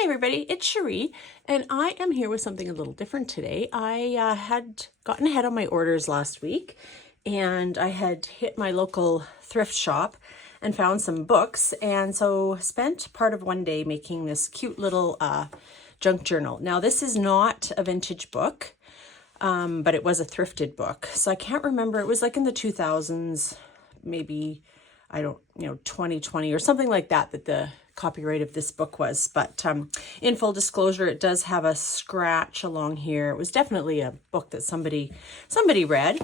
Hey everybody, it's Cherie, and I am here with something a little different today. I had gotten ahead on my orders last week, and I had hit my local thrift shop and found some books, and so spent part of one day making this cute little junk journal. Now, this is not a vintage book, but it was a thrifted book. So I can't remember, it was like in the 2000s, maybe, 2020 or something like that, that the copyright of this book was. But in full disclosure, it does have a scratch along here. It was definitely a book that somebody read.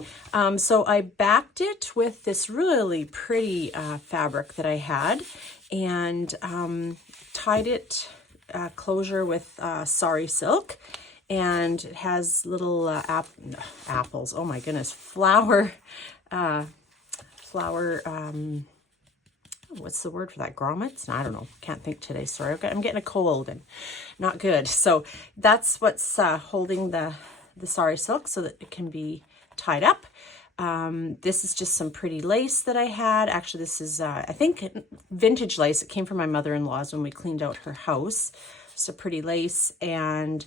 So I backed it with this really pretty fabric that I had, and tied it closure with sari silk, and it has little apples. Oh my goodness, flower. What's the word for that? Grommets? I don't know. Can't think today. Sorry. I'm getting a cold and not good. So that's what's holding the sari silk so that it can be tied up. This is just some pretty lace that I had. Actually, this is, I think, vintage lace. It came from my mother-in-law's when we cleaned out her house. It's a pretty lace, and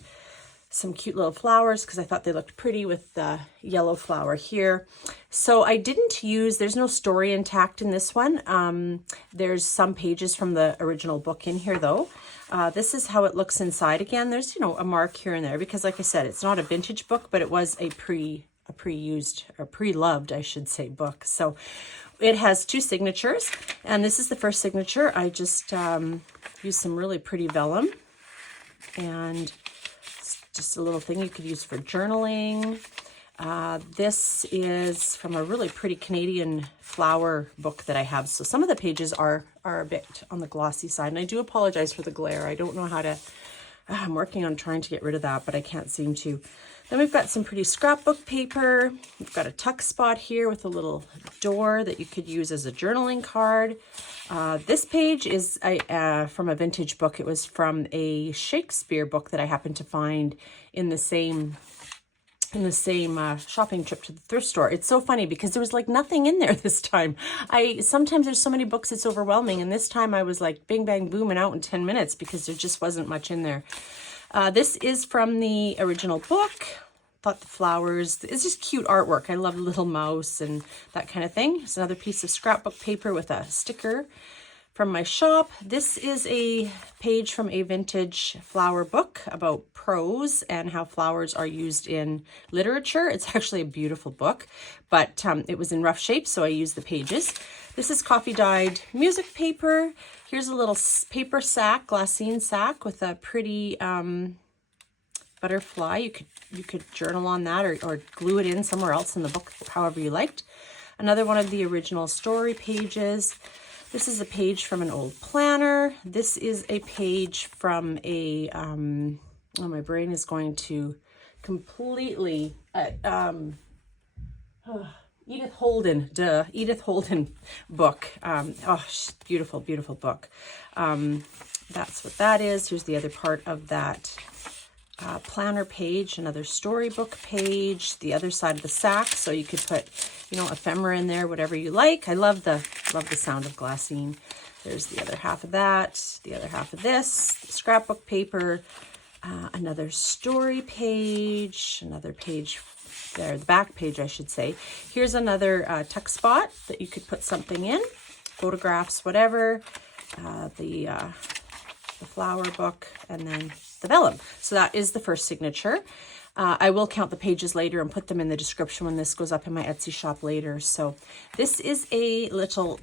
some cute little flowers because I thought they looked pretty with the yellow flower here. So I didn't use, there's no story intact in this one. There's some pages from the original book in here though. This is how it looks inside. Again, there's, a mark here and there because, like I said, it's not a vintage book, but it was a pre-used or pre-loved, I should say, book. So it has two signatures, and this is the first signature. I just used some really pretty vellum, and just a little thing you could use for journaling. This is from a really pretty Canadian flower book that I have. So some of the pages are a bit on the glossy side, and I do apologize for the glare. I don't know how to, I'm working on trying to get rid of that, but I can't seem to. Then we've got some pretty scrapbook paper. We've got a tuck spot here with a little door that you could use as a journaling card. This page is from a vintage book. It was from a Shakespeare book that I happened to find in the same shopping trip to the thrift store. It's so funny because there was like nothing in there this time. Sometimes there's so many books it's overwhelming, and this time I was like bing bang boom and out in 10 minutes because there just wasn't much in there. This is from the original book. Thought the flowers, it's just cute artwork. I love the little mouse and that kind of thing. It's another piece of scrapbook paper with a sticker from my shop. This is a page from a vintage flower book about prose and how flowers are used in literature. It's actually a beautiful book, but it was in rough shape, so I used the pages. This is coffee dyed music paper. Here's a little paper sack, glassine sack with a pretty butterfly. You could journal on that or glue it in somewhere else in the book, however you liked. Another one of the original story pages. This is a page from an old planner. This is a page from a, oh, my brain is going to completely, Edith Holden, Edith Holden book. Oh, beautiful, beautiful book. That's what that is. Here's the other part of that planner page, another storybook page, the other side of the sack, so you could put, ephemera in there, whatever you like. I love the sound of glassine. There's the other half of that, the other half of this, scrapbook paper, another story page, another page there, the back page, I should say. Here's another tuck spot that you could put something in, photographs, whatever, the flower book, and then the vellum. So that is the first signature. I will count the pages later and put them in the description when this goes up in my Etsy shop later. So this is a little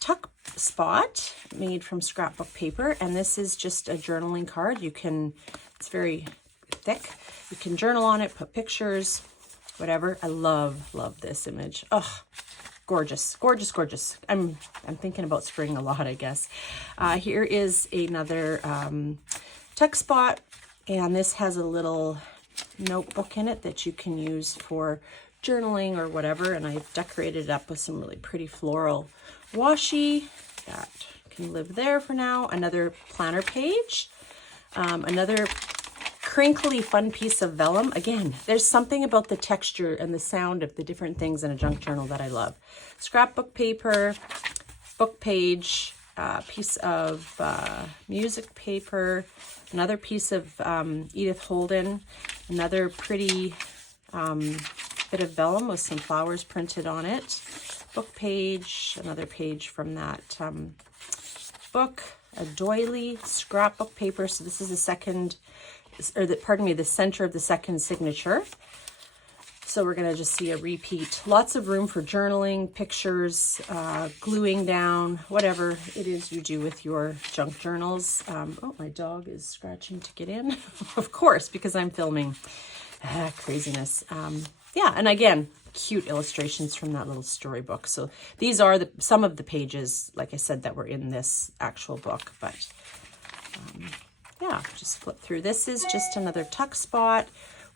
tuck spot made from scrapbook paper, and this is just a journaling card. It's very thick. You can journal on it, put pictures, whatever. I love this image. Oh, gorgeous, gorgeous, gorgeous. I'm thinking about spring a lot, I guess. Here is another tuck spot, and this has a little notebook in it that you can use for journaling or whatever, and I've decorated it up with some really pretty floral washi that can live there for now. Another planner page, another crinkly fun piece of vellum. Again, there's something about the texture and the sound of the different things in a junk journal that I love. Scrapbook paper, book page, piece of music paper, another piece of Edith Holden, another pretty bit of vellum with some flowers printed on it, book page, another page from that book, a doily, scrapbook paper. So this is the second, or the center of the second signature. So we're going to just see a repeat. Lots of room for journaling, pictures, gluing down, whatever it is you do with your junk journals. Oh, my dog is scratching to get in. Of course, because I'm filming. Craziness. Yeah, and again, cute illustrations from that little storybook. So these are some of the pages, like I said, that were in this actual book. But yeah, just flip through. This is just another tuck spot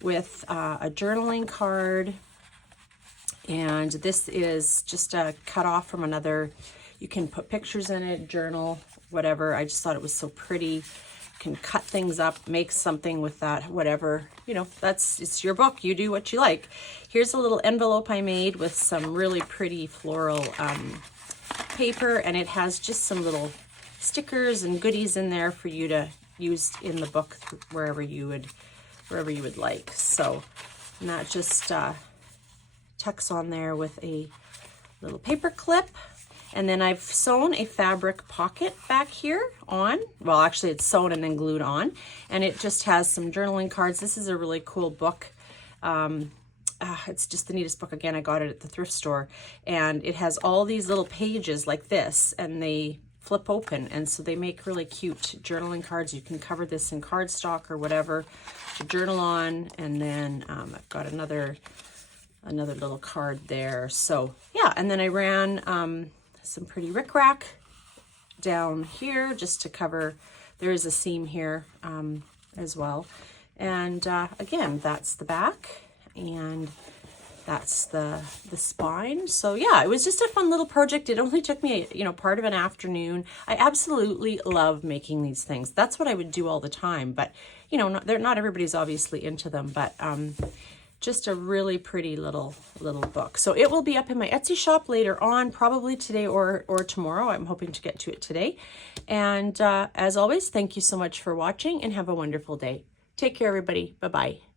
with a journaling card, and this is just a cut off from another. You can put pictures in it, journal, whatever. I just thought it was so pretty. You can cut things up, make something with that, whatever, you know, it's your book, you do what you like. Here's a little envelope I made with some really pretty floral paper, and it has just some little stickers and goodies in there for you to use in the book wherever you would like. So, and that just tucks on there with a little paper clip. And then I've sewn a fabric pocket back here on. Well, actually it's sewn and then glued on. And it just has some journaling cards. This is a really cool book. It's just the neatest book. Again, I got it at the thrift store. And it has all these little pages like this, and they flip open. And so they make really cute journaling cards. You can cover this in cardstock or whatever to journal on. And then I've got another little card there. So yeah, and then I ran some pretty rickrack down here just to cover. There is a seam here as well. And again, that's the back, and that's the spine. So yeah, it was just a fun little project. It only took me, part of an afternoon. I absolutely love making these things. That's what I would do all the time, but not everybody's obviously into them, but just a really pretty little book. So it will be up in my Etsy shop later on, probably today or tomorrow. I'm hoping to get to it today. And as always, thank you so much for watching, and have a wonderful day. Take care, everybody. Bye-bye.